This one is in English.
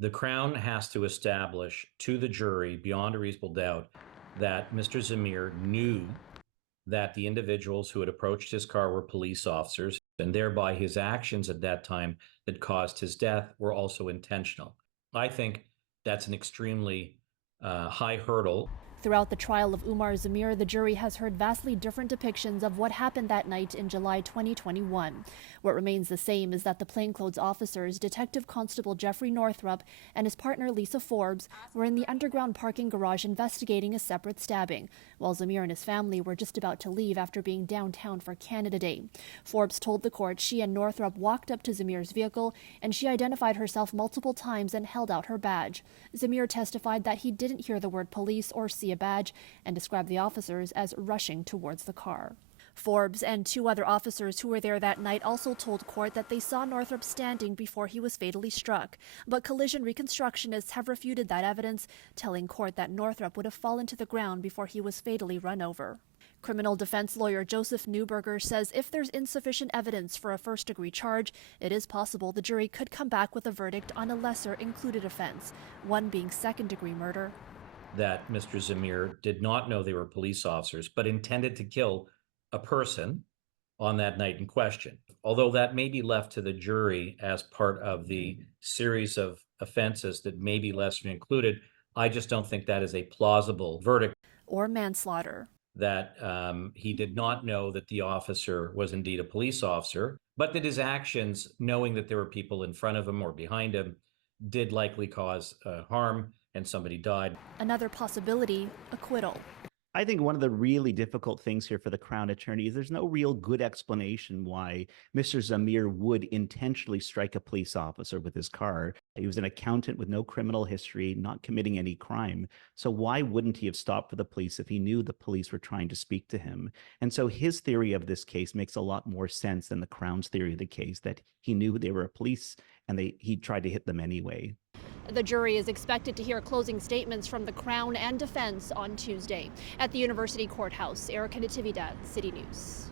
The Crown has to establish to the jury beyond a reasonable doubt that Mr. Zameer knew that the individuals who had approached his car were police officers, and thereby his actions at that time that caused his death were also intentional. I think that's an extremely high hurdle. Throughout the trial of Umar Zameer, the jury has heard vastly different depictions of what happened that night in July 2021. What remains the same is that the plainclothes officers, Detective Constable Jeffrey Northrup and his partner Lisa Forbes, were in the underground parking garage investigating a separate stabbing, while Zameer and his family were just about to leave after being downtown for Canada Day. Forbes told the court she and Northrup walked up to Zameer's vehicle and she identified herself multiple times and held out her badge. Zameer testified that he didn't hear the word police or see a badge and described the officers as rushing towards the car. Forbes and two other officers who were there that night also told court that they saw Northrup standing before he was fatally struck. But collision reconstructionists have refuted that evidence, telling court that Northrup would have fallen to the ground before he was fatally run over. Criminal defense lawyer Joseph Newberger says if there's insufficient evidence for a first-degree charge, it is possible the jury could come back with a verdict on a lesser included offense, one being second-degree murder. That Mr. Zameer did not know they were police officers, but intended to kill a person on that night in question. Although that may be left to the jury as part of the series of offenses that may be lesser included, I just don't think that is a plausible verdict. Or manslaughter. That he did not know that the officer was indeed a police officer, but that his actions, knowing that there were people in front of him or behind him, did likely cause harm and somebody died. Another possibility, acquittal. I think one of the really difficult things here for the Crown Attorney is there's no real good explanation why Mr. Zameer would intentionally strike a police officer with his car. He was an accountant with no criminal history, not committing any crime. So why wouldn't he have stopped for the police if he knew the police were trying to speak to him? And so his theory of this case makes a lot more sense than the Crown's theory of the case, that he knew they were police and he tried to hit them anyway. The jury is expected to hear closing statements from the Crown and defense on Tuesday. At the University Courthouse, Erica Natividad, City News.